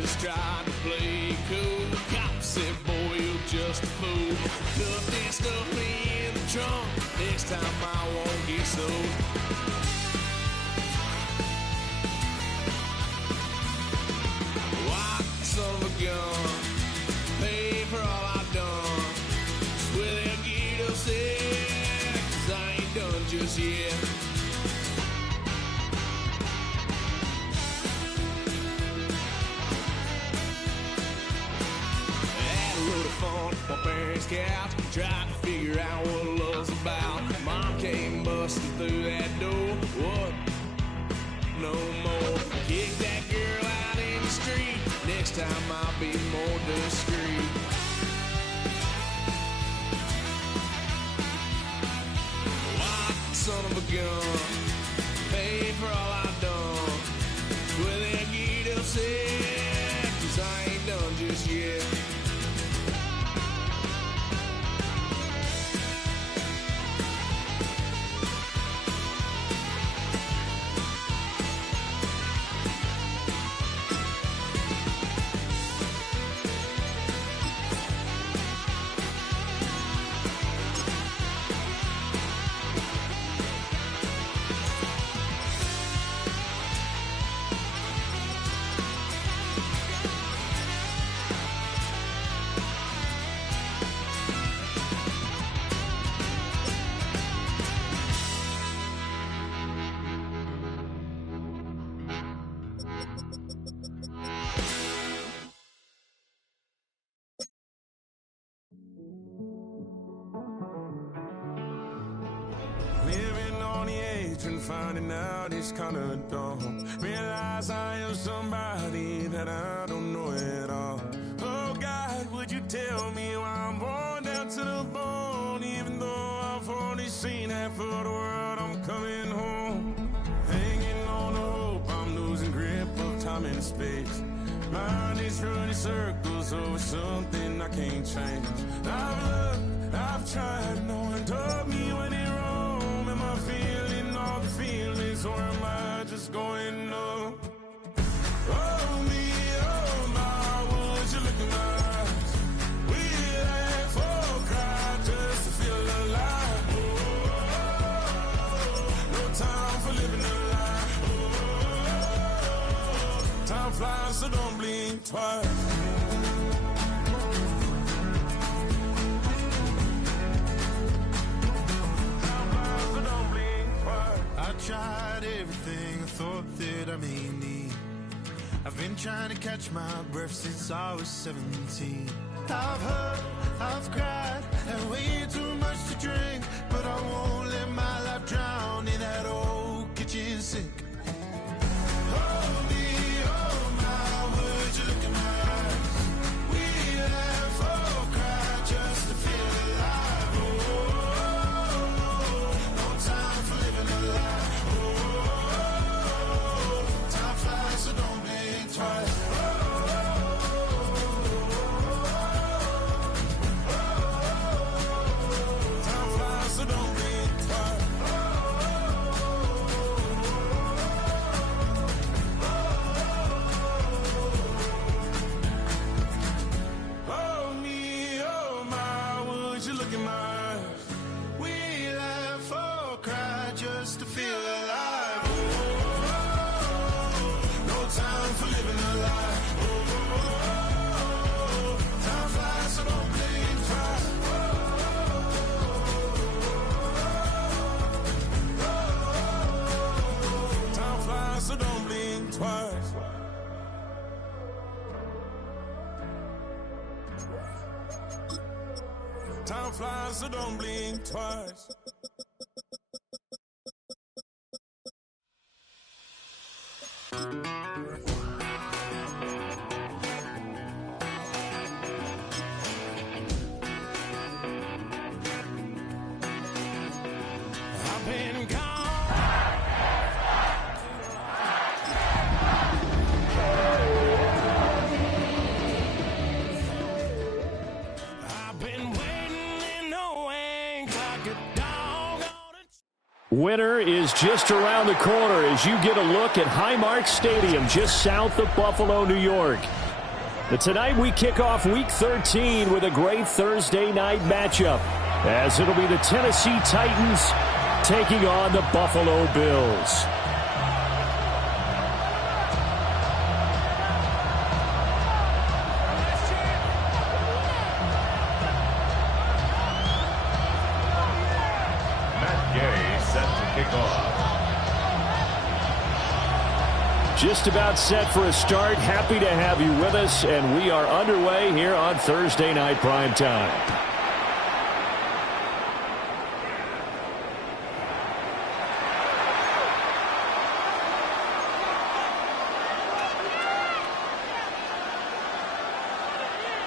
just tried to play cool. Cop said, boy, you're just a fool. Cuffed and stuffed me in the trunk. Next time I won't get sold. White son of a gun, pay for all I've done. Swear they'll get upset, 'cause I ain't done just yet. My parents' couch, tried to figure out what love's about. Mom came busting through that door. What? No more. Kick that girl out in the street. Next time I'll be more discreet. White son of a gun, pay for all I've done. Well, they get upset, 'cause I ain't done just yet. Living on the edge and finding out it's kinda dumb. Realize I am somebody that I don't know at all. Oh God, would you tell me why I'm born down to the bone? Even though I've only seen half of the world, I'm coming home. Hanging on the hope, I'm losing grip of time and space. Mind is running circles over something I can't change. I've looked, I've tried, no one told me when it wrong. Am I feeling all the feelings, or am I just going up? Oh me, oh my, would you look in my eyes? We laugh or cry just to feel alive. Oh, no time for living a lie. Oh, time flies, so don't blink twice. I tried everything I thought that I may need. I've been trying to catch my breath since I was 17. I've hurt, I've cried, and way too much to drink. But I won't let my life drown in that old kitchen sink. Oh me, oh my, would you look in my eyes? We laugh or cry just to feel alive. Oh, no time for living a lie. So don't blink twice. Time flies, so don't blink twice. Oh me, oh my, would you look in my eyes? We laugh or cry just to feel alive. Time for living a lie. Oh, time flies, so don't blink twice. Time flies, so don't blink twice. Time flies, so don't blink twice. Winter is just around the corner as you get a look at Highmark Stadium just south of Buffalo, New York. Tonight we kick off Week 13 with a great Thursday night matchup, as it'll be the Tennessee Titans taking on the Buffalo Bills. Matt Gay set to kick off. Just about set for a start. Happy to have you with us, and we are underway here on Thursday Night Primetime.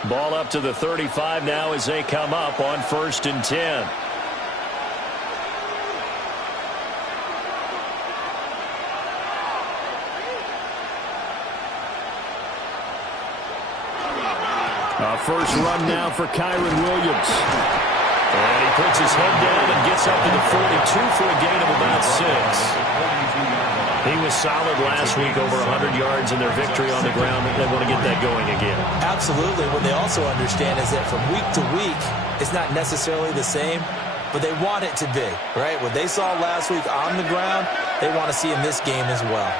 Ball up to the 35 now as they come up on 1st and 10. First run now for Kyren Williams. And he puts his head down and gets up to the 42 for a gain of about 6. He was solid last week, over 100 yards in their victory on the ground. They want to get that going again. Absolutely. What they also understand is that from week to week, it's not necessarily the same, but they want it to be, right? What they saw last week on the ground, they want to see in this game as well.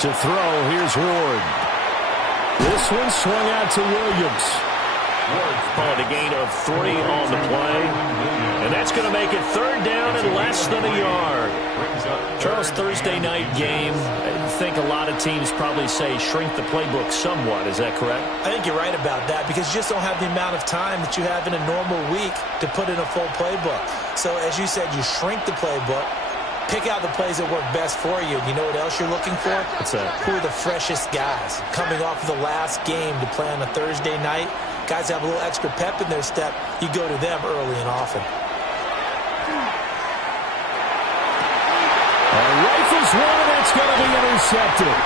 To throw, here's Ward. This one swung out to Williams. Ward's called a gain of 3 on the play. And that's going to make it 3rd down and less than a yard. Charles, Thursday night game, I think a lot of teams probably say shrink the playbook somewhat. Is that correct? I think you're right about that, because you just don't have the amount of time that you have in a normal week to put in a full playbook. So as you said, you shrink the playbook. Pick out the plays that work best for you. You know what else you're looking for? What's that? Who are the freshest guys? Coming off of the last game to play on a Thursday night, guys have a little extra pep in their step. You go to them early and often. Rifles one, and it's going to be intercepted.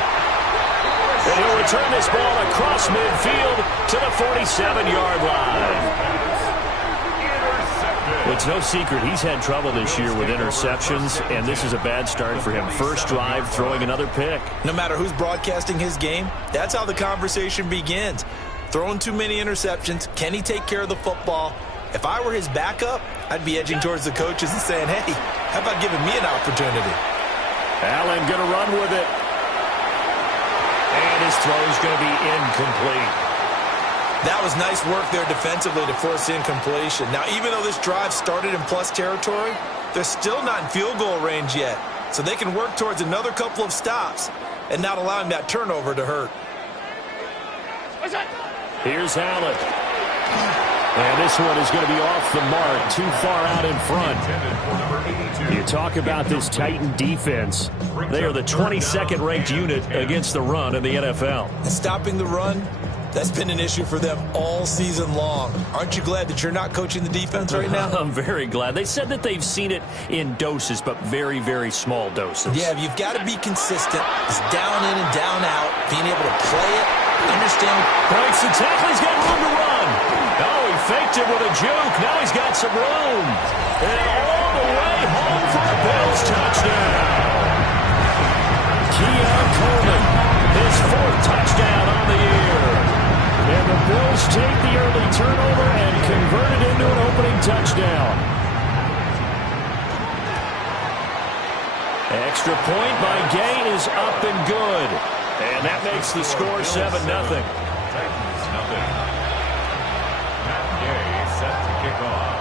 And he'll return this ball across midfield to the 47-yard line. It's no secret he's had trouble this year with interceptions, and this is a bad start for him. First drive, throwing another pick. No matter who's broadcasting his game, that's how the conversation begins. Throwing too many interceptions. Can he take care of the football? If I were his backup, I'd be edging towards the coaches and saying, hey, how about giving me an opportunity? Allen going to run with it. And his throw is going to be incomplete. That was nice work there defensively to force incompletion. Now, even though this drive started in plus territory, they're still not in field goal range yet. So they can work towards another couple of stops and not allowing that turnover to hurt. Here's Allen. And this one is going to be off the mark, too far out in front. You talk about this Titan defense. They are the 22nd ranked unit against the run in the NFL. And stopping the run, that's been an issue for them all season long. Aren't you glad that you're not coaching the defense right now? I'm very glad. They said that they've seen it in doses, but very, very small doses. Yeah, you've got to be consistent. It's down in and down out, being able to play it, understand. Breaks the tackle. He's got room to run. Oh, he faked it with a juke. Now he's got some room. And all the way home for a Bills touchdown. Keon Coleman, his 4th touchdown on the year. And the Bills take the early turnover and convert it into an opening touchdown. Extra point by Gay is up and good. And that makes the score 7-0. Titans nothing. Matt Gay set to kick off.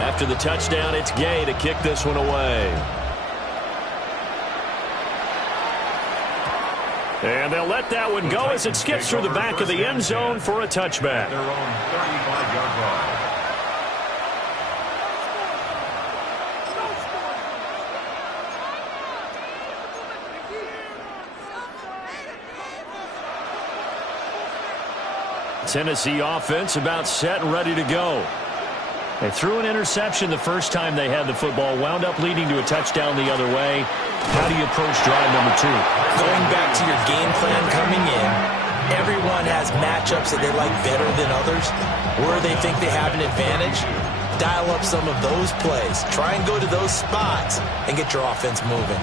After the touchdown, it's Gay to kick this one away. And they'll let that one go as it skips through the back of the end zone for a touchback. Their own 35-yard line. Tennessee offense about set and ready to go. They threw an interception the first time they had the football, wound up leading to a touchdown the other way. How do you approach drive number 2? Going back to your game plan coming in, everyone has matchups that they like better than others, where they think they have an advantage. Dial up some of those plays. Try and go to those spots and get your offense moving.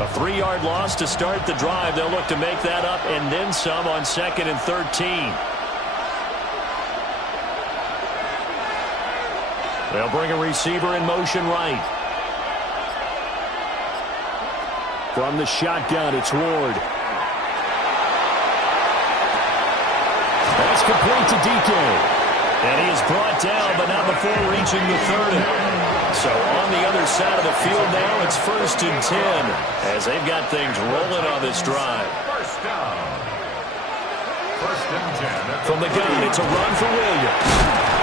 A 3-yard loss to start the drive. They'll look to make that up and then some on 2nd and 13. They'll bring a receiver in motion right. From the shotgun, it's Ward. That's complete to DK. And he is brought down, but not before reaching the 30. So on the other side of the field now, it's 1st and 10 as they've got things rolling on this drive. First down. 1st and 10. From the gun, it's a run for Williams.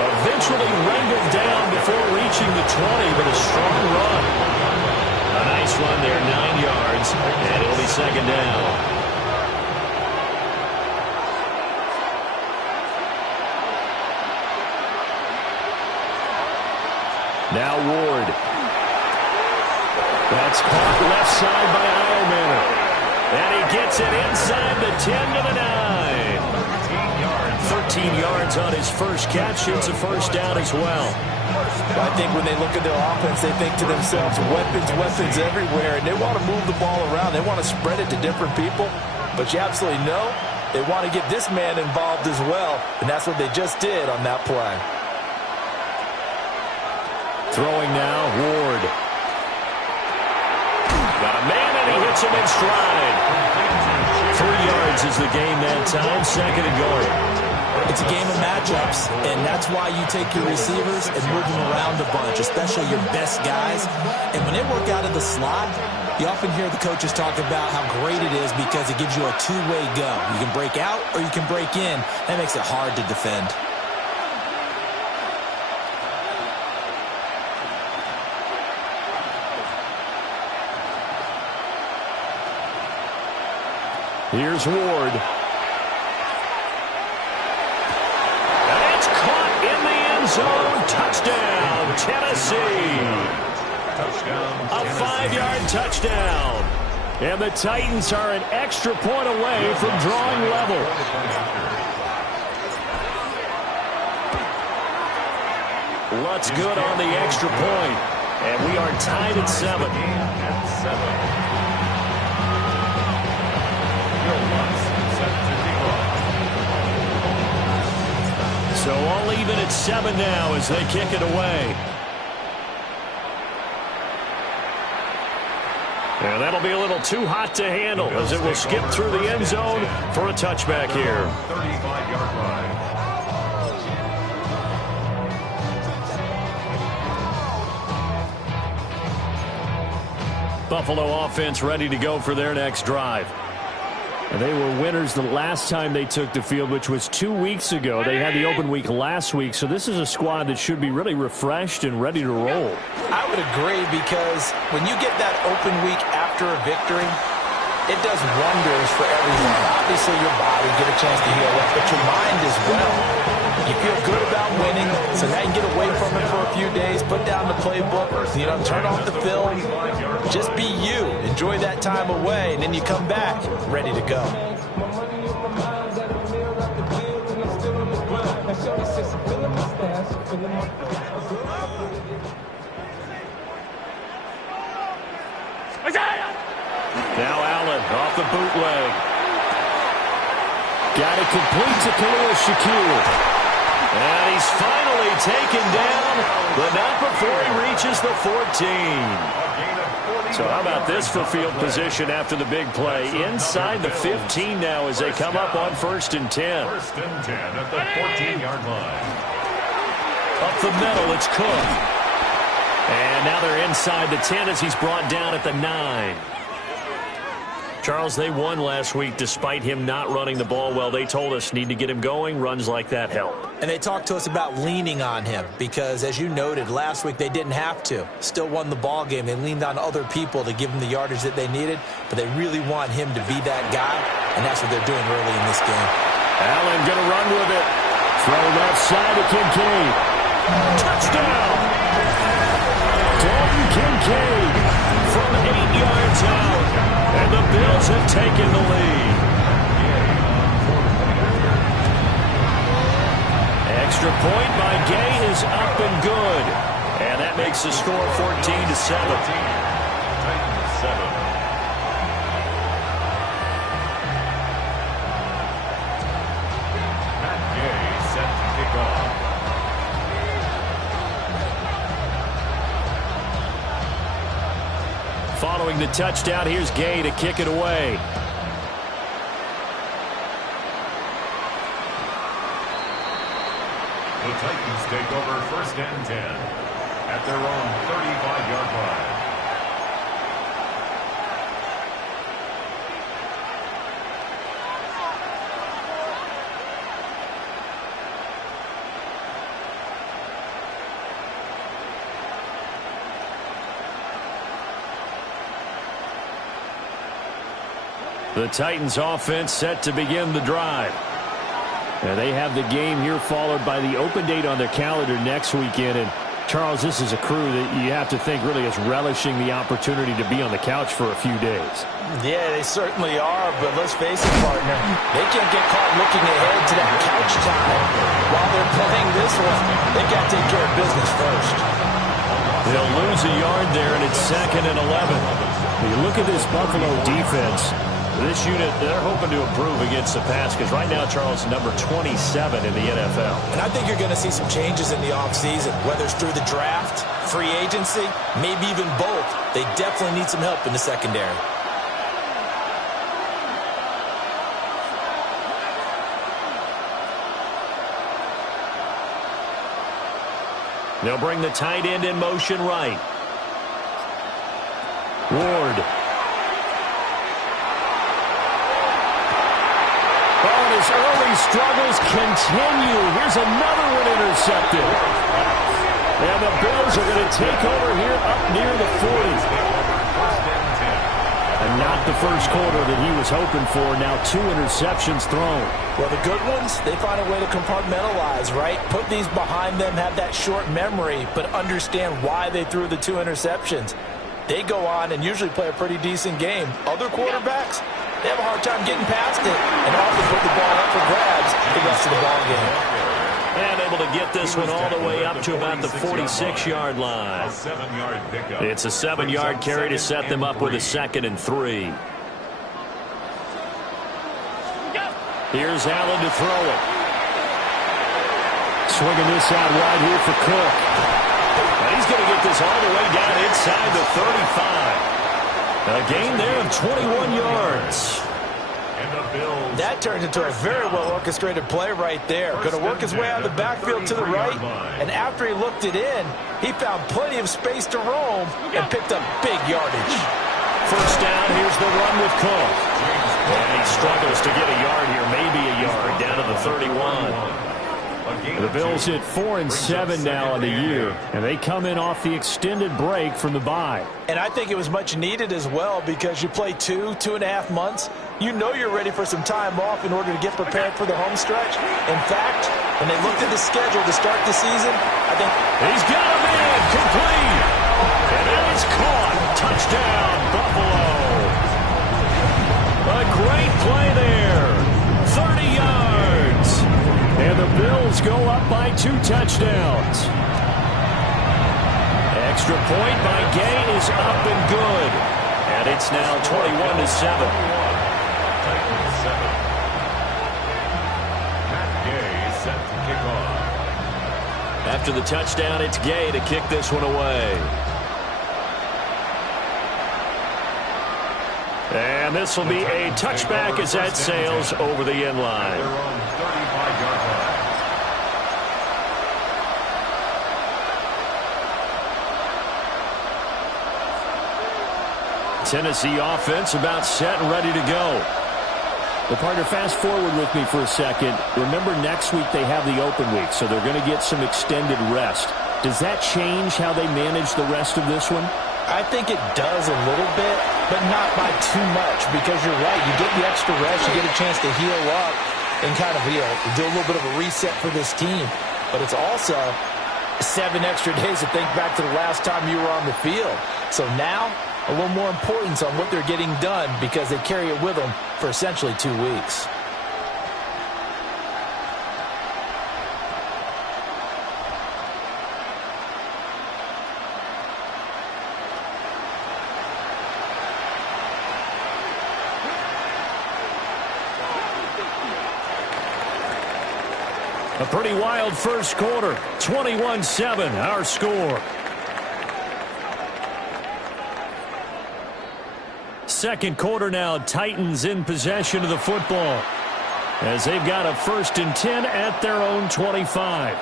Eventually wrangled down before reaching the 20 with a strong run. A nice run there, 9 yards, and it'll be 2nd down. Now Ward. That's caught left side by Eiermanner. And he gets it inside the 10 to the 9. 13 yards on his first catch. It's a 1st down as well. I think when they look at their offense, they think to themselves, weapons everywhere, and they want to move the ball around. They want to spread it to different people, but you absolutely know they want to get this man involved as well, and that's what they just did on that play. Throwing now, Ward. Got a man, and he hits him in stride. 3 yards is the gain that time, 2nd and going. It's a game of matchups, and that's why you take your receivers and move them around a bunch, especially your best guys. And when they work out of the slot, you often hear the coaches talk about how great it is because it gives you a two-way go. You can break out or you can break in. That makes it hard to defend. Here's Ward. And it's caught in the end zone. Touchdown, Tennessee. A 5-yard touchdown. And the Titans are an extra point away from drawing level. Lutz good on the extra point. And we are tied at 7. So all even at 7 now as they kick it away. And that'll be a little too hot to handle as it will skip through the end zone for a touchback here. 35-yard line. Buffalo offense ready to go for their next drive. And they were winners the last time they took the field, which was 2 weeks ago. They had the open week last week, so this is a squad that should be really refreshed and ready to roll. I would agree, because when you get that open week after a victory, it does wonders for everyone. Obviously, your body get a chance to heal up, but your mind as well. You feel good about winning, so now you get away from it for a few days, put down the playbook, turn off the film, just be you. Enjoy that time away, and then you come back ready to go. Now Allen off the bootleg. Got it complete to Khalil Shakir. And he's finally taken down, but not before he reaches the 14. So how about this for field position after the big play? Inside the 15 now as they come up on 1st and 10. 1st and 10 at the 14-yard line. Up the middle, it's Cook. And now they're inside the 10 as he's brought down at the 9. Charles, they won last week despite him not running the ball well. They told us need to get him going. Runs like that help. And they talked to us about leaning on him because, as you noted, last week they didn't have to. Still won the ball game. They leaned on other people to give them the yardage that they needed, but they really want him to be that guy, and that's what they're doing early in this game. Allen going to run with it. Throw left side to Kincaid. Touchdown! Dalton Kincaid from 8 yards out. And the Bills have taken the lead. Extra point by Gay is up and good. And that makes the score 14-7. Titans 7. Matt Gay set to kick off. Following the touchdown, here's Gay to kick it away. The Titans take over 1st and 10 at their own 35-yard line. The Titans offense set to begin the drive. And they have the game here followed by the open date on their calendar next weekend. And Charles, this is a crew that you have to think really is relishing the opportunity to be on the couch for a few days. Yeah, they certainly are, but let's face it, partner. They can't get caught looking ahead to that couch time while they're playing this one. They got to take care of business first. They'll lose a yard there, and it's 2nd and 11. When you look at this Buffalo defense, this unit, they're hoping to improve against the pass because right now, Charles, number 27 in the NFL. And I think you're going to see some changes in the offseason, whether it's through the draft, free agency, maybe even both. They definitely need some help in the secondary. They'll bring the tight end in motion right. Ward. Oh, and his early struggles continue. Here's another one intercepted. And the Bills are going to take over here up near the 40. And not the first quarter that he was hoping for. Now 2 interceptions thrown. Well, the good ones, they find a way to compartmentalize, right? Put these behind them, have that short memory, but understand why they threw the 2 interceptions. They go on and usually play a pretty decent game. Other quarterbacks, they have a hard time getting past it and often put the ball up for grabs the rest of the ball game. And able to get this one all the way up to about the 46-yard line. A 7-yard pickup. It's a 7-yard carry to set them up with a 2nd and 3. Here's Allen to throw it. Swinging this out wide here for Cook. And he's going to get this all the way down inside the 35. A gain there of 21 yards. And the Bills. That turned into a very well-orchestrated play right there. Going to work his way out of the backfield to the right. And after he looked it in, he found plenty of space to roam and picked up big yardage. First down, here's the run with Cook. And he struggles to get a yard here, maybe a yard, down to the 31. The Bills hit 4-7 now in the year, and they come in off the extended break from the bye. And I think it was much needed as well because you play 2.5 months. You know you're ready for some time off in order to get prepared for the home stretch. In fact, when they looked at the schedule to start the season, I think he's got him in, complete. And that is caught. Touchdown, Buffalo. A great play there. 30 yards. And the Bills go up by 2 touchdowns. Extra point by Gay is up and good. And it's now 21-7. Titans 7. Matt Gay set to kick off. After the touchdown, it's Gay to kick this one away. And this will be a touchback as that sails over the end line. Their own 35-yard line. Tennessee offense about set and ready to go. Well, partner, fast forward with me for a second. Remember, next week they have the open week, so they're going to get some extended rest. Does that change how they manage the rest of this one? I think it does a little bit, but not by too much because you're right. You get the extra rest. You get a chance to heal up and kind of do a little bit of a reset for this team. But it's also 7 extra days to think back to the last time you were on the field. So now, a little more importance on what they're getting done because they carry it with them for essentially 2 weeks. A pretty wild first quarter. 21-7, our score. Second quarter now, Titans in possession of the football as they've got a 1st and 10 at their own 25.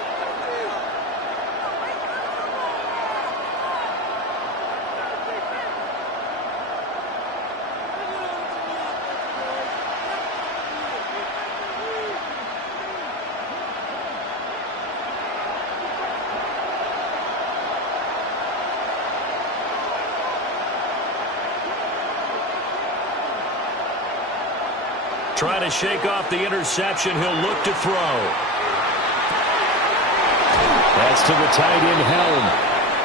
Trying to shake off the interception. He'll look to throw. That's to the tight end, Helm.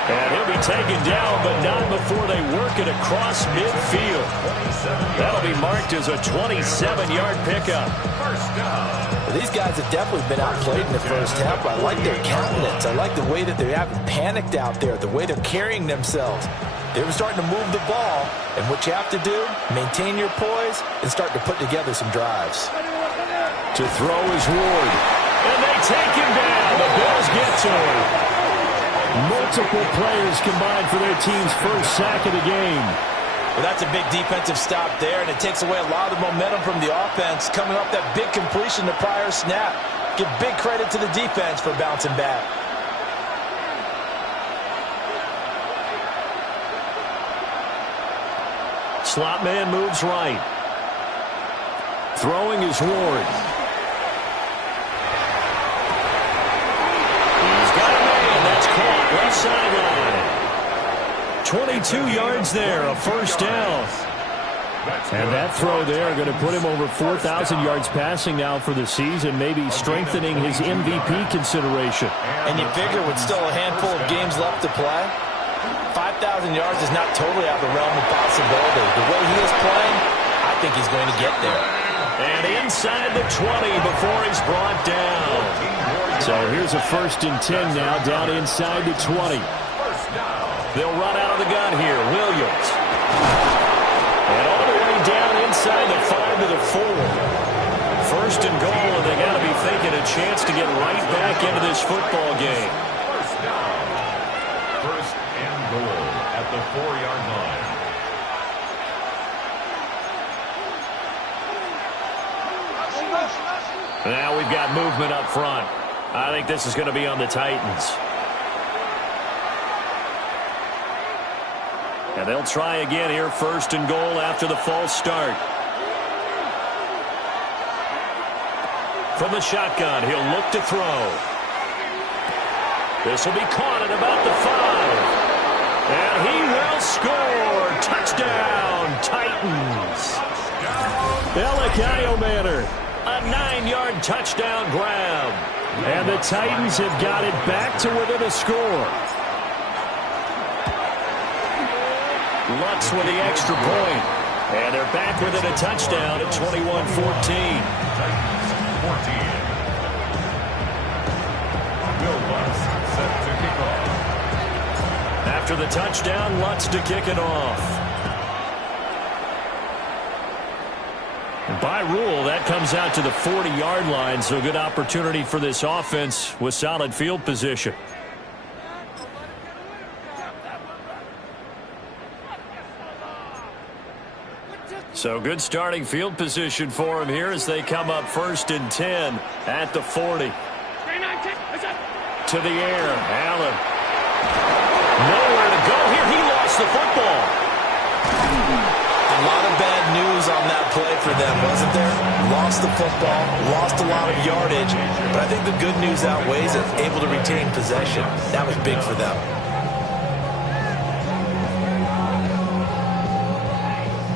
And he'll be taken down, but not before they work it across midfield. That'll be marked as a 27-yard pickup. These guys have definitely been outplayed in the first half, but I like their countenance. I like the way that they haven't panicked out there, the way they're carrying themselves. They were starting to move the ball, and what you have to do, maintain your poise and start to put together some drives. To throw is Ward. And they take him down. The Bills get to him. Multiple players combined for their team's first sack of the game. Well, that's a big defensive stop there, and it takes away a lot of the momentum from the offense coming off that big completion the prior snap. Give big credit to the defense for bouncing back. Slot man moves right. Throwing is Ward. He's got a man. That's caught. Left sideline. 22 yards there. A first down. And that throw there going to put him over 4,000 yards passing now for the season, maybe strengthening his MVP consideration. And you figure with still a handful of games left to play, 5,000 yards is not totally out of the realm of possibility. The way he is playing, I think he's going to get there. And inside the 20 before he's brought down. So here's a 1st and 10 now, down inside the 20. They'll run out of the gun here. Williams. And all the way down inside the 5 to the 4. 1st and goal, and they got to be thinking a chance to get right back into this football game. At the 4-yard line. Now we've got movement up front. I think this is going to be on the Titans. And they'll try again here, 1st and goal after the false start. From the shotgun, he'll look to throw. This will be caught at about the 5. And he will score. Touchdown, Titans. Elikayo Manor, a 9-yard touchdown grab. And the Titans have got it back to within a score. Lutz with the extra point. And they're back within a touchdown at 21-14. Titans 14. Will Lutz set to kick off. After the touchdown, Lutz to kick it off. By rule, that comes out to the 40-yard line, so good opportunity for this offense with solid field position. So good starting field position for him here as they come up 1st and 10 at the 40. To the air, Allen. Nowhere to go here. He lost the football. A lot of bad news on that play for them, wasn't there? Lost the football, lost a lot of yardage, but I think the good news outweighs it. Able to retain possession. That was big for them.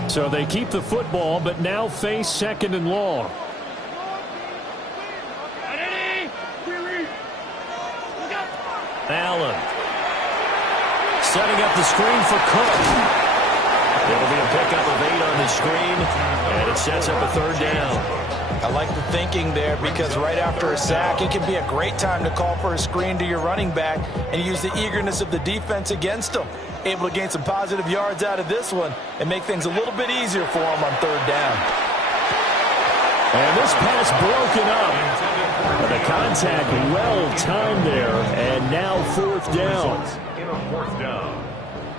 So they keep the football, but now face 2nd and long. Allen. Setting up the screen for Cook. It'll be a pickup of 8 on the screen, and it sets up a third down. I like the thinking there because right after a sack, it can be a great time to call for a screen to your running back and use the eagerness of the defense against them. Able to gain some positive yards out of this one and make things a little bit easier for them on third down. And this pass broken up. The contact well-timed there, and now fourth down.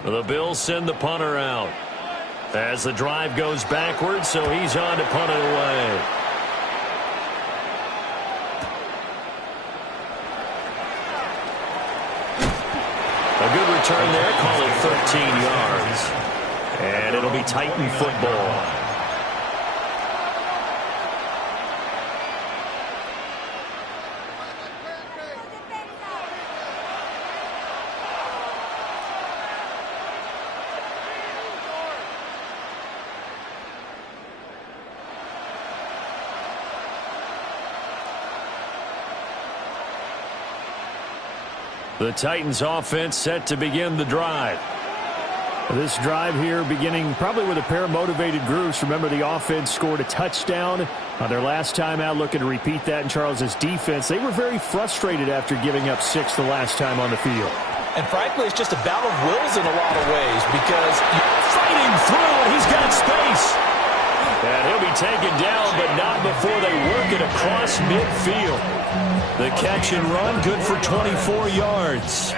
The Bills send the punter out as the drive goes backwards, so he's on to punt it away. A good return there, call it 13 yards. And it'll be Titan football. The Titans offense set to begin the drive. This drive here beginning probably with a pair of motivated groups. Remember, the offense scored a touchdown on their last time out, looking to repeat that in Charles's defense. They were very frustrated after giving up 6 the last time on the field. And frankly, it's just a battle of wills in a lot of ways because fighting through, and he's got space. And he'll be taken down, but not before they work it across midfield. The catch and run, good for 24 yards.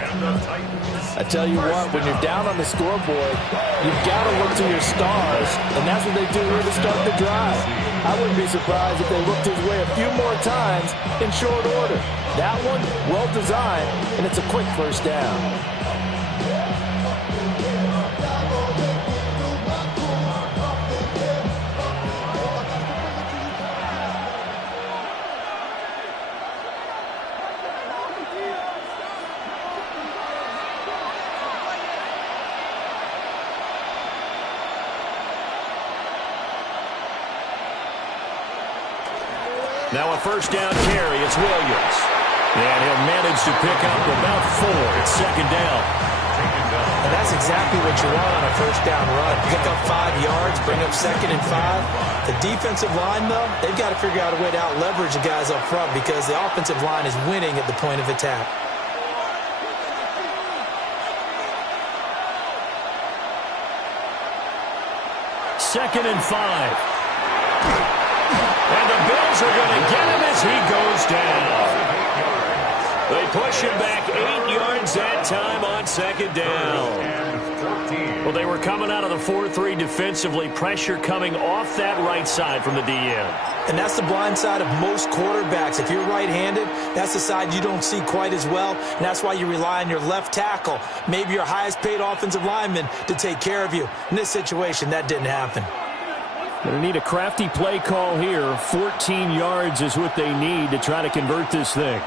I tell you what, when you're down on the scoreboard, you've got to look to your stars, and that's what they do here to start the drive. I wouldn't be surprised if they looked his way a few more times in short order. That one, well designed, and it's a quick first down. Now a first down carry, it's Williams. And he'll manage to pick up about 4. It's second down. And that's exactly what you want on a first down run. Pick up 5 yards, bring up second and 5. The defensive line, though, they've got to figure out a way to out-leverage the guys up front because the offensive line is winning at the point of attack. Second and 5. And the Bills are going to get him as he goes down. They push him back 8 yards that time on second down. Well, they were coming out of the 4-3 defensively. Pressure coming off that right side from the DN. And that's the blind side of most quarterbacks. If you're right-handed, that's the side you don't see quite as well. And that's why you rely on your left tackle, maybe your highest-paid offensive lineman, to take care of you. In this situation, that didn't happen. Going to need a crafty play call here. 14 yards is what they need to try to convert this thing.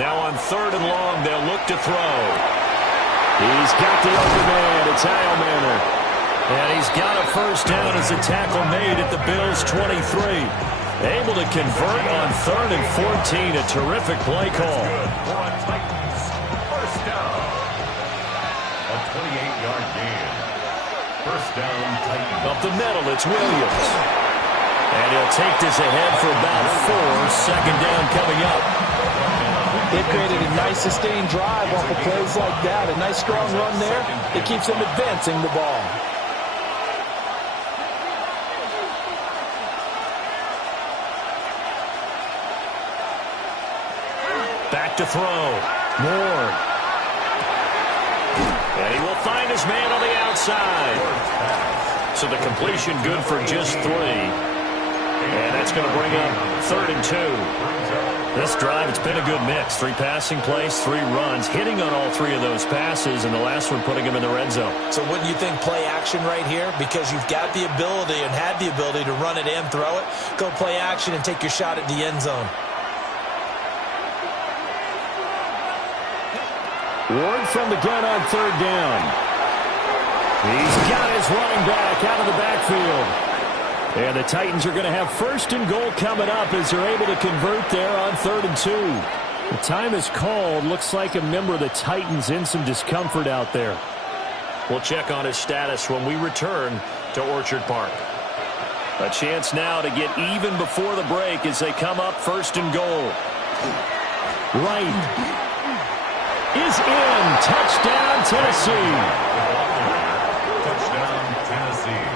Now on third and long, they'll look to throw. He's got the open man. It's Heilmanner. And he's got a first down as a tackle made at the Bills' 23. Able to convert on third and 14. A terrific play call. First down. A 28-yard gain. First down, Titans. Up the middle, it's Williams. And he'll take this ahead for about 4. Second down coming up. They've created a nice sustained drive off of plays like that. A nice strong run there. It keeps them advancing the ball. Back to throw. Ward. And he will find his man on the outside. So the completion good for just 3. And that's going to bring up 3rd and 2. This drive, it's been a good mix. 3 passing plays, 3 runs, hitting on all 3 of those passes, and the last one putting him in the red zone. So wouldn't you think play action right here? Because you've got the ability and had the ability to run it and throw it. Go play action and take your shot at the end zone. Ward from the gun on 3rd down. He's got his running back out of the backfield. And the Titans are going to have 1st and goal coming up as they're able to convert there on 3rd and 2. The time is called. Looks like a member of the Titans in some discomfort out there. We'll check on his status when we return to Orchard Park. A chance now to get even before the break as they come up 1st and goal. Right is in. Touchdown, Tennessee. Touchdown, Tennessee.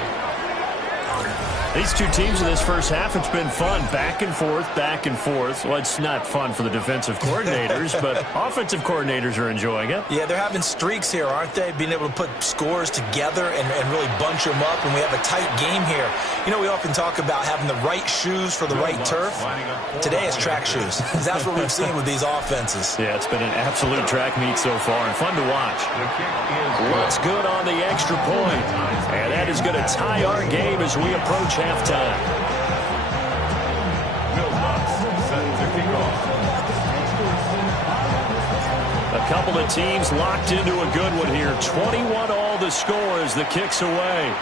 These two teams in this first half, it's been fun. Back and forth, back and forth. Well, it's not fun for the defensive coordinators, but offensive coordinators are enjoying it. Yeah, they're having streaks here, aren't they? Being able to put scores together and really bunch them up, and we have a tight game here. You know, we often talk about having the right shoes for the right turf. Today it's track shoes. That's what we've seen with these offenses. Yeah, it's been an absolute track meet so far, and fun to watch. Looks good on the extra point, and that is going to tie our game as we approach halftime. Will Lutz set to kick off. A couple of teams locked into a good one here. 21-all the score as the kick's away.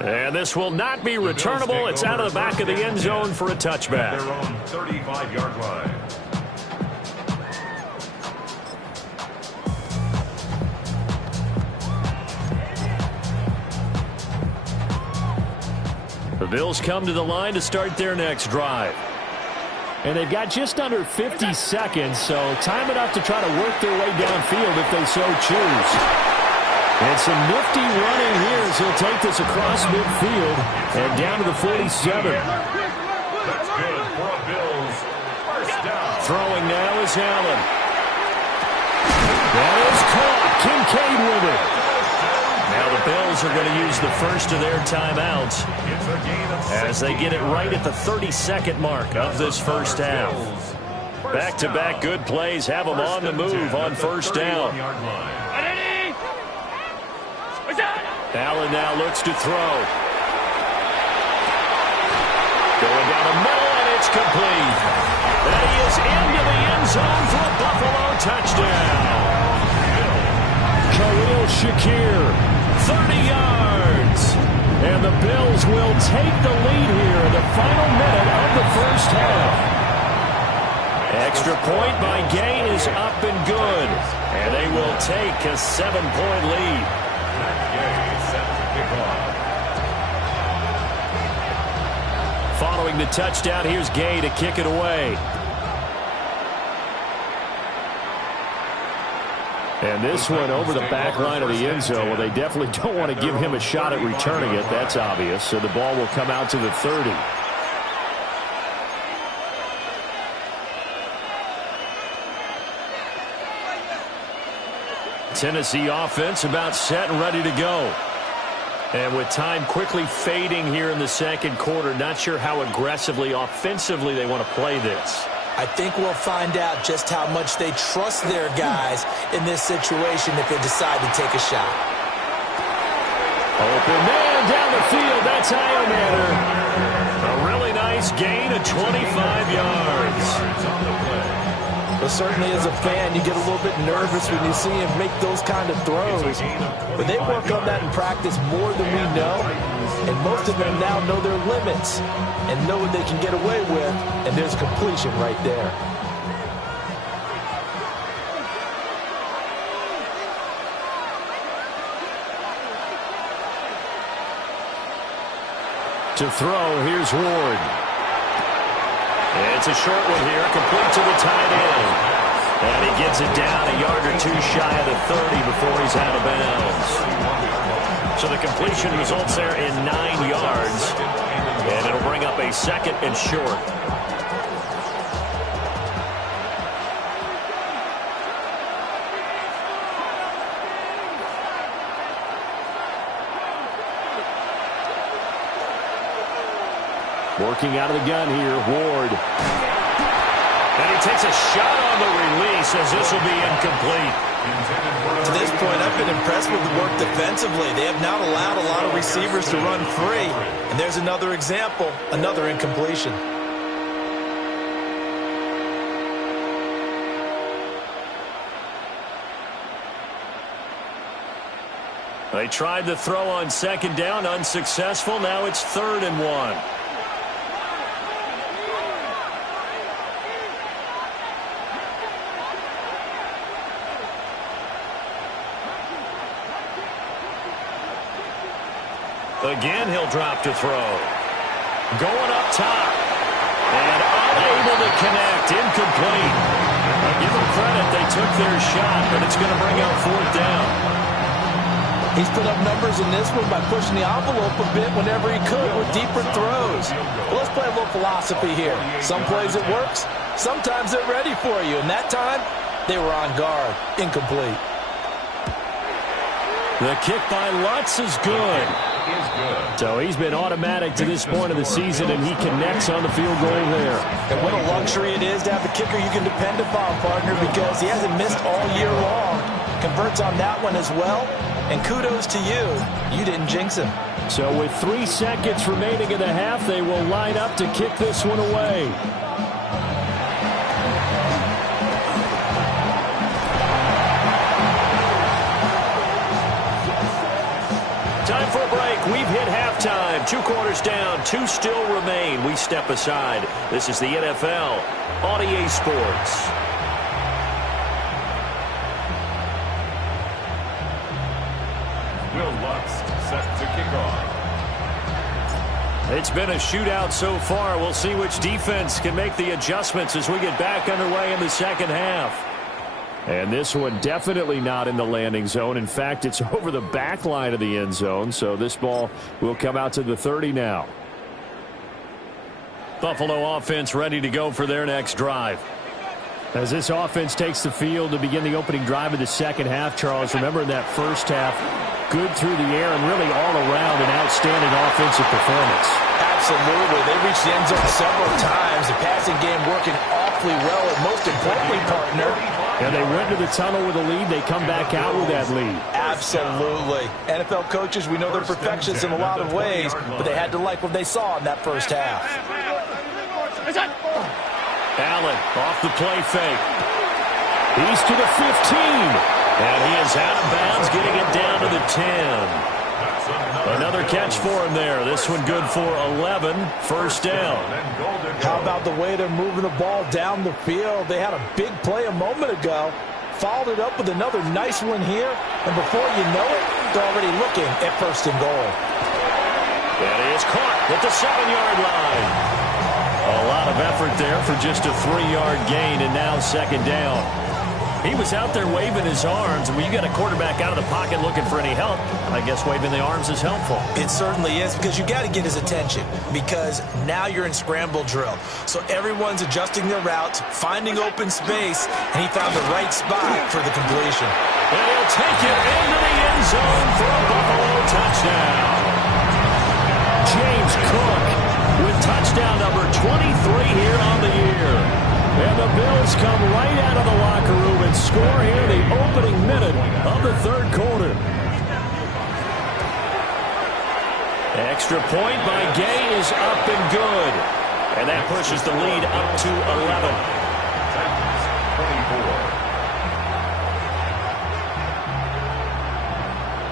And this will not be returnable. It's out of the back of the end zone for a touchback. Their own 35-yard line. The Bills come to the line to start their next drive. And they've got just under 50 seconds, so time enough to try to work their way downfield if they so choose. And some nifty running here as he'll take this across midfield and down to the 47. That's good for a Bills first down. Throwing now is Allen. That is caught. Kincaid with it. Now the Bills are going to use the first of their timeouts as they get it right at the 32nd mark of this first half. Back-to-back good plays have them on the move on first down. Allen now looks to throw. Going down the middle, and it's complete. And he is into the end zone for a Buffalo touchdown. Khalil Shakir, 30 yards. And the Bills will take the lead here in the final minute of the first half. Extra point by Gay is up and good. And they will take a 7-point lead. Following the touchdown, here's Gay to kick it away. And this one over the back line of the end zone. Well, they definitely don't want to give him a shot at returning it. That's obvious. So the ball will come out to the 30. Tennessee offense about set and ready to go. And with time quickly fading here in the second quarter, not sure how aggressively, offensively they want to play this. I think we'll find out just how much they trust their guys in this situation if they decide to take a shot. Open man down the field. That's Iomanner. A really nice gain of 25 yards. But certainly as a fan, you get a little bit nervous when you see him make those kind of throws. But they work on that in practice more than we know. And most of them now know their limits and know what they can get away with. And there's completion right there. To throw, here's Ward. It's a short one here, complete to the tight end. And he gets it down a yard or two shy of the 30 before he's out of bounds. So the completion results there in 9 yards. And it'll bring up a second and short. Working out of the gun here, Ward. And he takes a shot on the release as this will be incomplete. To this point, I've been impressed with the work defensively. They have not allowed a lot of receivers to run free. And there's another example, another incompletion. They tried the throw on second down, unsuccessful. Now it's 3rd and 1. Again, he'll drop to throw. Going up top. And unable to connect. Incomplete. I'll give them credit. They took their shot, but it's going to bring out 4th down. He's put up numbers in this one by pushing the envelope a bit whenever he could with deeper throws. Well, let's play a little philosophy here. Some plays it works. Sometimes they're ready for you. And that time, they were on guard. Incomplete. The kick by Lutz is good. So he's been automatic to this point of the season, and he connects on the field goal there. And what a luxury it is to have a kicker you can depend upon, partner, because he hasn't missed all year long. Converts on that one as well. And kudos to you. You didn't jinx him. So with 3 seconds remaining in the half, they will line up to kick this one away. Time for a break. We've hit halftime. 2 quarters down. 2 still remain. We step aside. This is the NFL on EA Sports. Will Lutz set to kick off. It's been a shootout so far. We'll see which defense can make the adjustments as we get back underway in the second half. And this one definitely not in the landing zone. In fact, it's over the back line of the end zone. So this ball will come out to the 30 now. Buffalo offense ready to go for their next drive. As this offense takes the field to begin the opening drive of the second half, Charles, remember in that first half, good through the air and really all around an outstanding offensive performance. Absolutely. They reached the end zone several times. The passing game working awfully well, and most importantly, partner. And they went to the tunnel with a lead. They come back out with that lead. Absolutely. NFL coaches, we know they're perfectionists in a lot of ways, but they had to like what they saw in that first half. Allen off the play fake. He's to the 15. And he is out of bounds, getting it down to the 10. Another catch for him there. This one good for 11. First down. How about the way they're moving the ball down the field? They had a big play a moment ago. Followed it up with another nice one here. And before you know it, they're already looking at 1st and goal. And he is caught at the 7-yard line. A lot of effort there for just a 3-yard gain, and now 2nd down. He was out there waving his arms, and when you got a quarterback out of the pocket looking for any help, I guess waving the arms is helpful. It certainly is, because you got to get his attention, because now you're in scramble drill. So everyone's adjusting their routes, finding open space, and he found the right spot for the completion. And he'll take it into the end zone for a Buffalo touchdown. James Cook with touchdown number 23 here on the year. And the Bills come right out of the locker room and score here in the opening minute of the 3rd quarter. Extra point by Gay is up and good. And that pushes the lead up to 11. 24.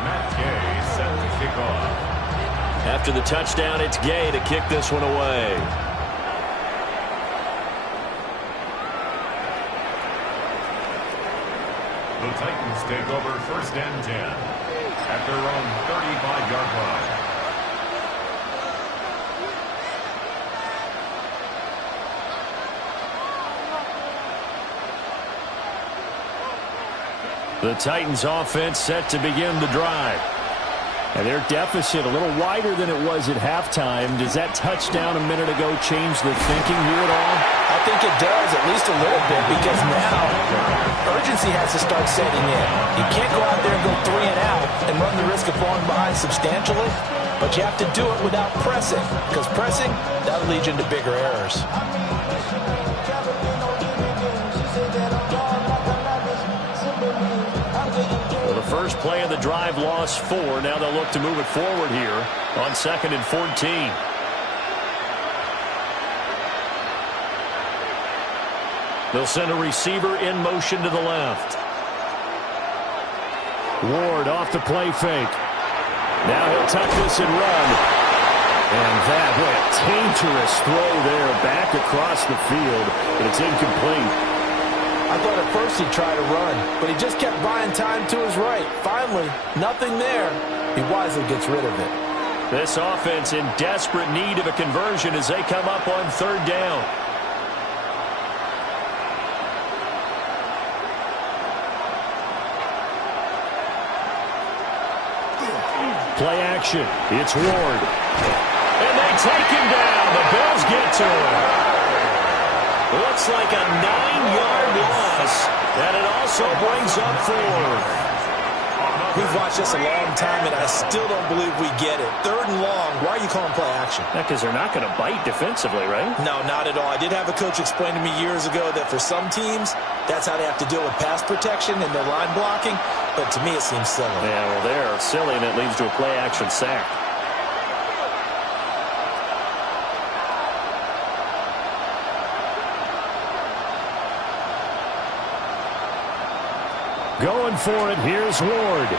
Matt Gay set to kick off. After the touchdown, it's Gay to kick this one away. The Titans take over 1st and 10 at their own 35-yard line. The Titans offense set to begin the drive. And their deficit a little wider than it was at halftime. Does that touchdown a minute ago change the thinking here at all? I think it does, at least a little bit, because now urgency has to start setting in. You can't go out there and go 3 and out and run the risk of falling behind substantially, but you have to do it without pressing, because pressing, that'll lead you into bigger errors. Well, the first play of the drive lost 4. Now they'll look to move it forward here on 2nd and 14. They'll send a receiver in motion to the left. Ward off the play fake. Now he'll tuck this and run. And that went dangerous throw there back across the field, but it's incomplete. I thought at first he'd try to run, but he just kept buying time to his right. Finally, nothing there. He wisely gets rid of it. This offense in desperate need of a conversion as they come up on 3rd down. Play action. It's Ward. And they take him down. The Bills get to him. Looks like a 9-yard loss, and it also brings up 4. We've watched this a long time, and I still don't believe we get it. 3rd and long. Why are you calling play action? Because they're not going to bite defensively, right? No, not at all. I did have a coach explain to me years ago that for some teams, that's how they have to deal with pass protection and their line blocking. But to me, it seems silly. Yeah, well, they're silly, and it leads to a play action sack. Going for it, here's Ward.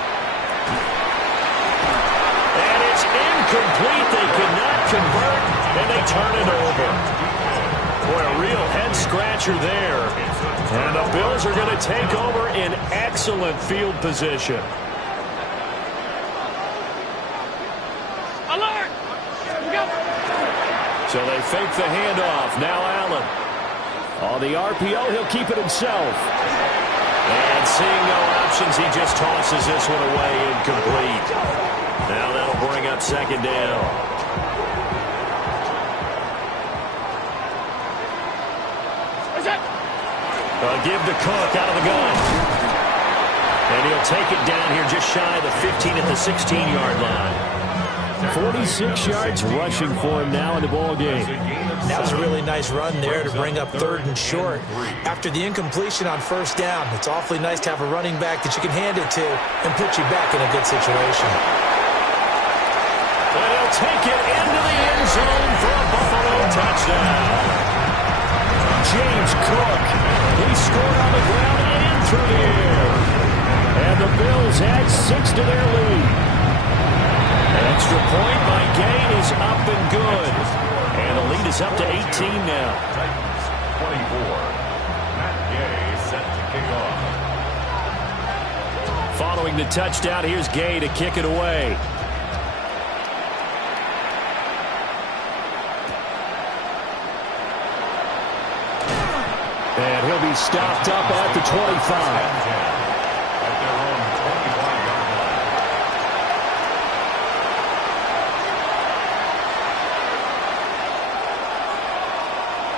And it's incomplete. They cannot convert, and they turn it over. Boy, a real head-scratcher there. And the Bills are going to take over in excellent field position. Alert! Go! So they fake the handoff. Now Allen. On the RPO, he'll keep it himself. And seeing no options, he just tosses this one away, incomplete. Now that'll bring up 2nd down. Give to Cook out of the gun. And he'll take it down here just shy of the 15 at the 16-yard line. 46 yards rushing for him now in the ball game. That was a really nice run there to bring up 3rd and short. After the incompletion on 1st down, it's awfully nice to have a running back that you can hand it to and put you back in a good situation. And he'll take it into the end zone for a Buffalo touchdown. James Cook, he scored on the ground and through the air. And the Bills add 6 to their lead. An extra point by Gay is up and good. And the lead is up to 18 now. 24. Matt Gay set to kick off. Following the touchdown, here's Gay to kick it away. And he'll be stopped up at the 25. At their own 25-yard line.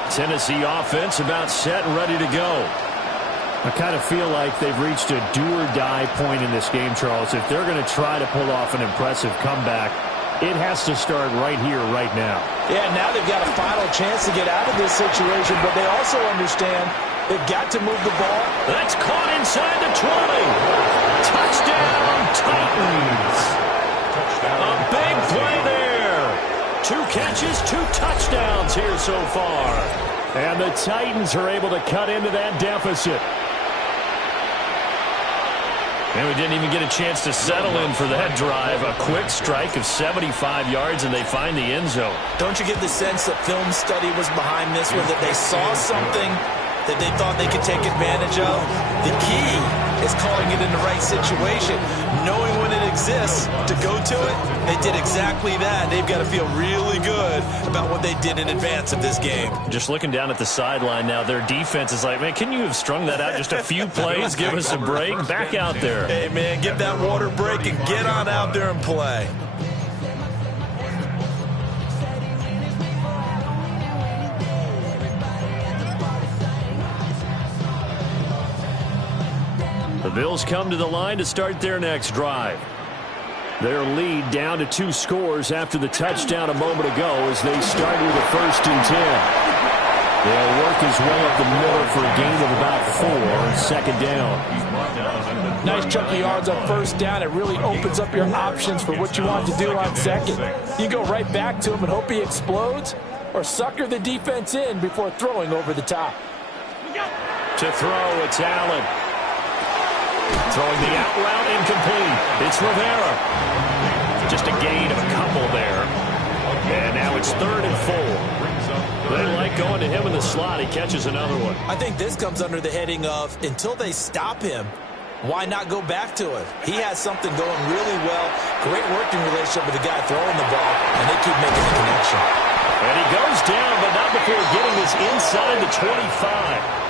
Tennessee offense about set and ready to go. I kind of feel like they've reached a do-or-die point in this game, Charles. If they're going to try to pull off an impressive comeback, it has to start right here, right now. Yeah, now they've got a final chance to get out of this situation, but they also understand they've got to move the ball. That's caught inside the 20. Touchdown, Titans. A big play there. 2 catches, 2 touchdowns here so far. And the Titans are able to cut into that deficit. And we didn't even get a chance to settle in for that drive. A quick strike of 75 yards, and they find the end zone. Don't you get the sense that film study was behind this one, that they saw something that they thought they could take advantage of? The key is calling it in the right situation, knowing when it exists to go to it. They did exactly that. They've got to feel really good about what they they did in advance of this game. Just looking down at the sideline now, their defense is like, man, can you have strung that out just a few plays? Give us a break. Back out there. Hey, man, give that water break and get on out there and play. The Bills come to the line to start their next drive. Their lead down to 2 scores after the touchdown a moment ago as they start with a 1st and 10. They'll work his way up the middle for a gain of about 4, 2nd down. Nice chunk of yards on 1st down. It really opens up your options for what you want to do on 2nd. You go right back to him and hope he explodes, or sucker the defense in before throwing over the top. To throw, it's Allen. Throwing the out route incomplete. It's Rivera. Just a gain of a couple there. And now it's 3rd and 4. They like going to him in the slot. He catches another one. I think this comes under the heading of until they stop him, why not go back to it? He has something going really well. Great working relationship with the guy throwing the ball, and they keep making the connection. And he goes down, but not before getting this inside the 25.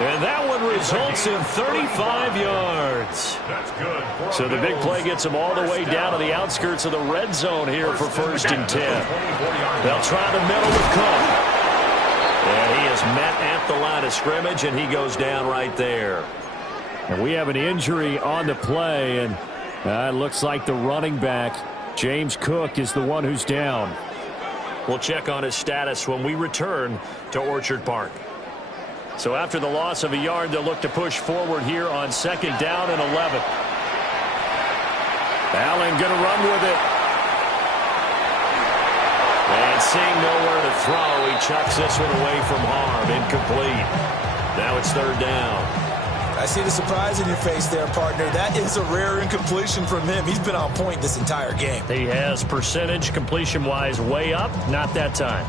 And that one results in 35 yards. That's good. So the big play gets them all the way down to the outskirts of the red zone here for 1st and 10. They'll try the middle with Cook. And he is met at the line of scrimmage, and he goes down right there. And we have an injury on the play, and it looks like the running back, James Cook, is the one who's down. We'll check on his status when we return to Orchard Park. So after the loss of a yard, they'll look to push forward here on 2nd down and 11. Allen going to run with it. And seeing nowhere to throw, he chucks this one away from harm. Incomplete. Now it's 3rd down. I see the surprise in your face there, partner. That is a rare incompletion from him. He's been on point this entire game. He has percentage completion-wise way up. Not that time.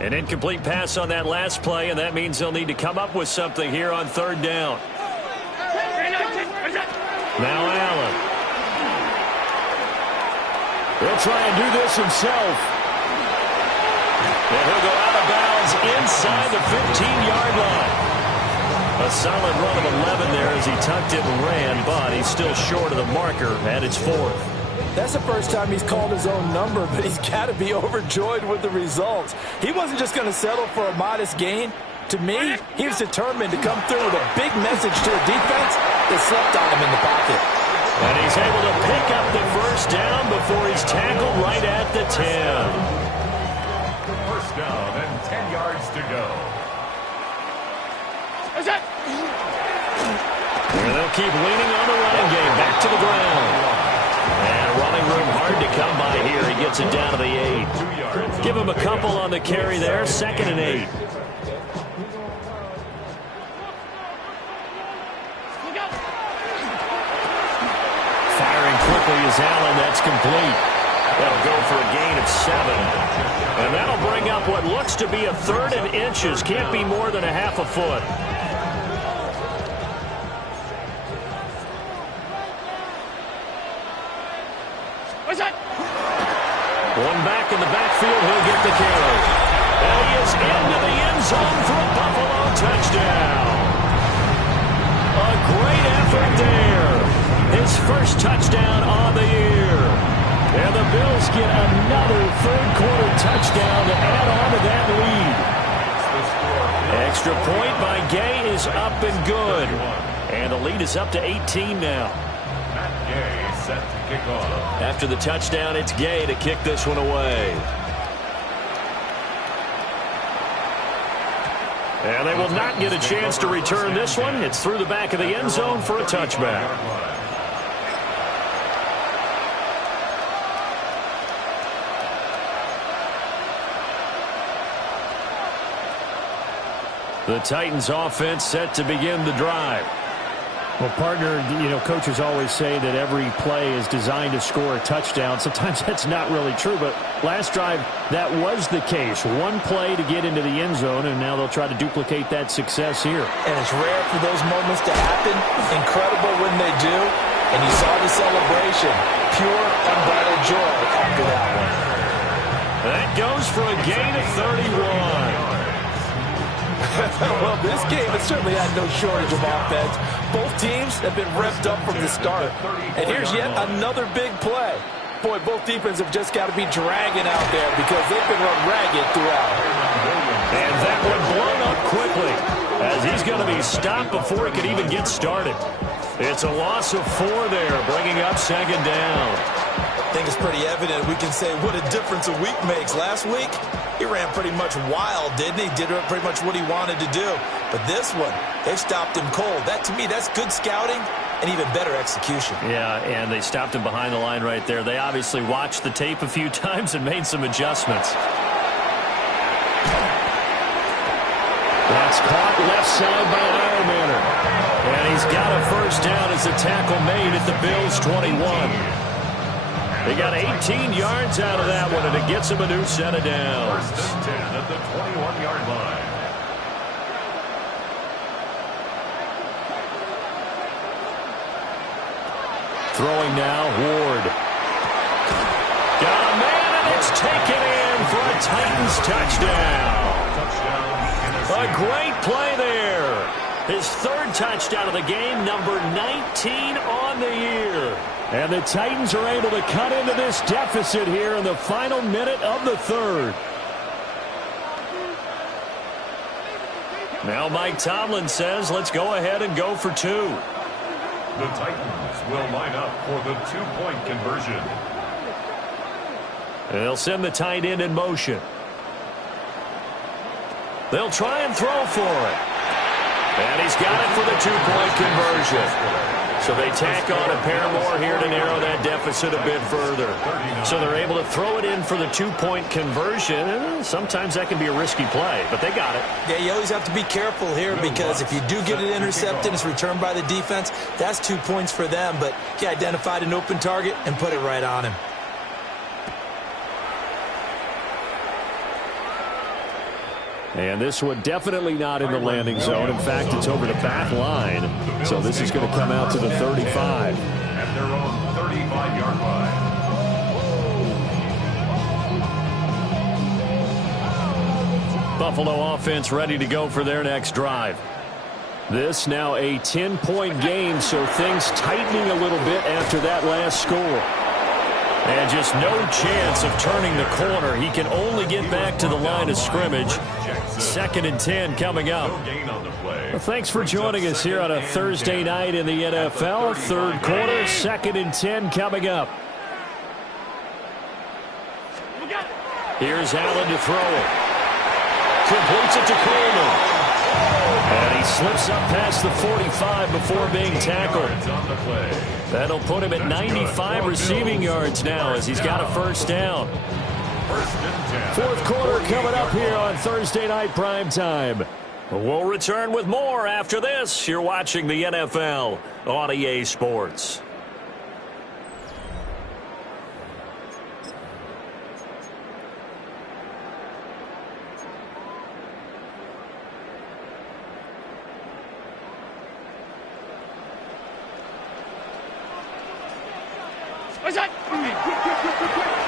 An incomplete pass on that last play, and that means they'll need to come up with something here on 3rd down. Now Allen. He'll try and do this himself. And he'll go out of bounds inside the 15-yard line. A solid run of 11 there as he tucked it and ran, but he's still short of the marker, and it's 4th. That's the first time he's called his own number, but he's got to be overjoyed with the results. He wasn't just going to settle for a modest gain. To me, he was determined to come through with a big message to a defense that slept on him in the pocket. And he's able to pick up the 1st down before he's tackled right at the 10. 1st down and 10 yards to go. And they'll keep leaning on the running game. Back to the ground. And running room hard to come by here. He gets it down to the 8. Give him a couple on the carry there. 2nd and 8. Firing quickly is Allen. That's complete. That'll go for a gain of 7. And that'll bring up what looks to be a 3rd and inches. Can't be more than a half a foot. One back in the backfield, he'll get the carry. And he is into the end zone for a Buffalo touchdown. A great effort there. His 1st touchdown on the year. And the Bills get another 3rd-quarter touchdown to add on to that lead. Extra point by Gay is up and good. And the lead is up to 18 now. Gay set to kick off. After the touchdown, it's Gay to kick this one away. And they will not get a chance to return this one. It's through the back of the end zone for a touchback. The Titans offense set to begin the drive. Well, partner, coaches always say that every play is designed to score a touchdown. Sometimes that's not really true, but last drive, that was the case. One play to get into the end zone, and now they'll try to duplicate that success here. And it's rare for those moments to happen. Incredible when they do. And you saw the celebration. Pure, unbridled joy after that one. That goes goes for a gain of 31. Well, this game has certainly had no shortage of offense. Both teams have been revved up from the start. And here's yet another big play. Boy, both defenses have just got to be dragging out there because they've been run ragged throughout. And that one blown up quickly as he's going to be stopped before he can even get started. It's a loss of 4 there, bringing up second down. I think it's pretty evident. We can say what a difference a week makes. Last week, he ran pretty much wild, didn't he? Did pretty much what he wanted to do. But this one, they've stopped him cold. That, to me, that's good scouting and even better execution. Yeah, and they stopped him behind the line right there. They obviously watched the tape a few times and made some adjustments. That's caught left side by Ironmaner. And he's got a first down as a tackle made at the Bills' 21. They got 18 yards out of that one, and it gets him a new set of downs. First and 10 at the 21-yard line. Throwing now, Ward. Got a man, and it's taken in for a Titans touchdown. A great play there. His 3rd touchdown of the game, number 19 on the year. And the Titans are able to cut into this deficit here in the final minute of the 3rd. Now Mike Tomlin says, let's go ahead and go for 2. The Titans will line up for the 2-point conversion. And they'll send the tight end in motion. They'll try and throw for it. And he's got it for the 2-point conversion. So they tack on a pair more here to narrow that deficit a bit further. So they're able to throw it in for the 2-point conversion. Sometimes that can be a risky play, but they got it. Yeah, you always have to be careful here because if you do get it intercepted, it's returned by the defense, that's 2 points for them. But he identified an open target and put it right on him. And this one definitely not in the landing zone. In fact, it's over the back line. So this is going to come out to the 35. At their own 35-yard line. Buffalo offense ready to go for their next drive. This now a 10-point game, so things tightening a little bit after that last score. And just no chance of turning the corner. He can only get back to the line of scrimmage. 2nd and 10 coming up. Well, thanks for joining us here on a Thursday night in the NFL. 3rd quarter, 2nd and 10 coming up. Here's Allen to throw it. Completes it to Coleman. And he slips up past the 45 before being tackled. That'll put him at 95 receiving yards now as he's got a first down. 4th quarter coming up here on Thursday Night Primetime. We'll return with more after this. You're watching the NFL on EA Sports.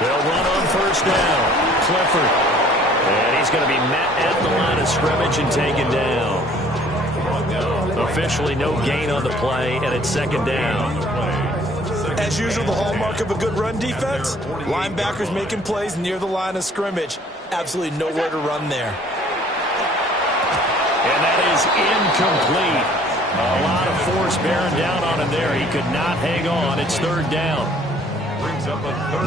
They'll run on first down. Clifford. And he's going to be met at the line of scrimmage and taken down. Officially no gain on the play, and it's 2nd down. As usual, the hallmark of a good run defense, linebackers making plays near the line of scrimmage. Absolutely nowhere to run there. And that is incomplete. A lot of force bearing down on him there. He could not hang on. It's 3rd down.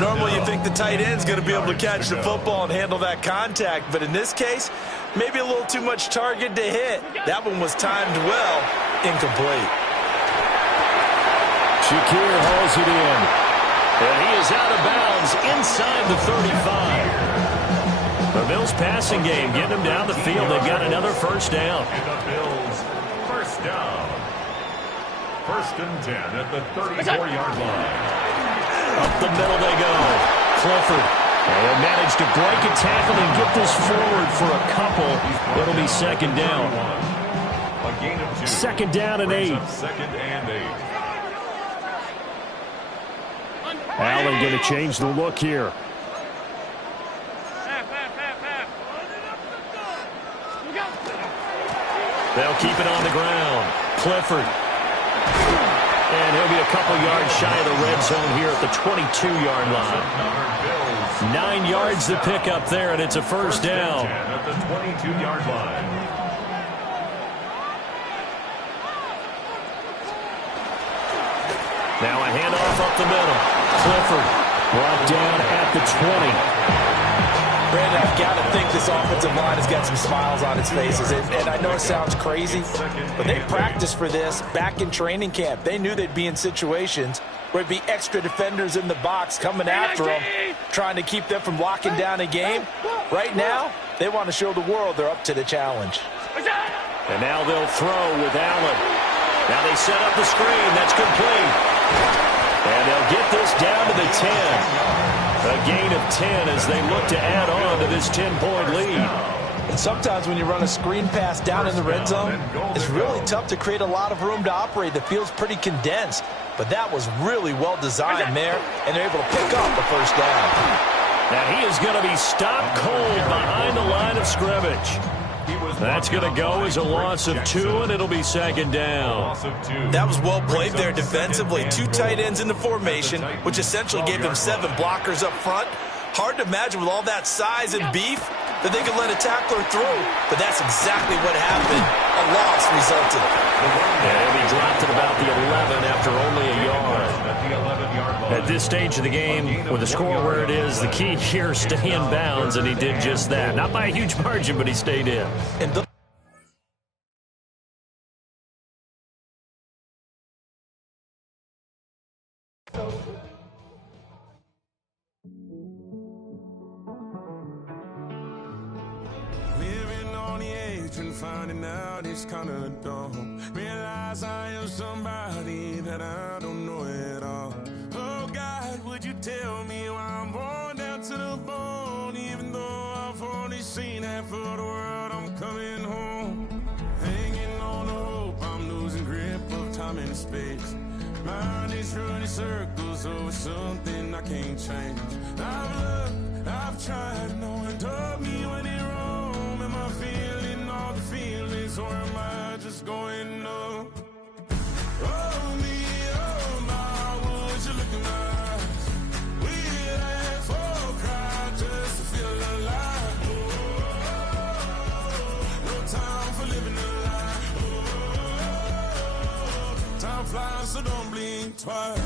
Normally you think the tight end's going to be able to catch the football and handle that contact, but in this case, maybe a little too much target to hit. That one was timed well, incomplete. Shakir hauls it in. And he is out of bounds inside the 35. The Bills passing game getting them down the field. They've got another first down. And the Bills first down. 1st and 10 at the 34-yard line. Up the middle they go. Clifford. And managed to break a tackle and get this forward for a couple. It'll be 2nd down. A gain of 2. 2nd down and 8. 2nd and 8. Allen going to change the look here. They'll keep it on the ground. Clifford. And he'll be a couple yards shy of the red zone here at the 22-yard line. 9 yards to pick up there, and it's a first down. At the 22-yard line. Now a handoff up the middle. Clifford brought down at the 20. Brandon, I've got to think this offensive line has got some smiles on its faces. And I know it sounds crazy, but they practiced for this back in training camp. They knew they'd be in situations where there'd be extra defenders in the box coming after them, trying to keep them from locking down a game. Right now, they want to show the world they're up to the challenge. And now they'll throw with Allen. Now they set up the screen. That's complete. And they'll get this down to the 10. A gain of 10 as they look to add on to this 10-point lead. And sometimes when you run a screen pass down in the red zone, it's really tough to create a lot of room to operate. The field's pretty condensed. But that was really well designed there, and they're able to pick up the first down. Now he is going to be stopped cold behind the line of scrimmage. That's going to go as a loss of 2, and it'll be second down. That was well played there defensively. 2 tight ends in the formation, which essentially gave them 7 blockers up front. Hard to imagine with all that size and beef that they could let a tackler through, but that's exactly what happened. A loss resulted. And he'll be dropped at about the 11 after only a yard. At this stage of the game, with the score where it is, the key here is stay in bounds, and he did just that. Not by a huge margin, but he stayed in. Living on the edge and finding out it's kind of dumb. Realize I am somebody that I don't know at all. Oh God, would you tell me why I'm worn down to the bone? Even though I've only seen half of the world, I'm coming home. Hanging on the hope, I'm losing grip of time and space. Mind is running circles over something I can't change. I've looked, I've tried, no one told me when it wrong. Am I feeling all the feelings, or am I just going numb? Oh me, oh my, would you look in my eyes? We laugh or cry just to feel alive. Oh, no time for living a lie. Oh, time flies, so don't blink twice.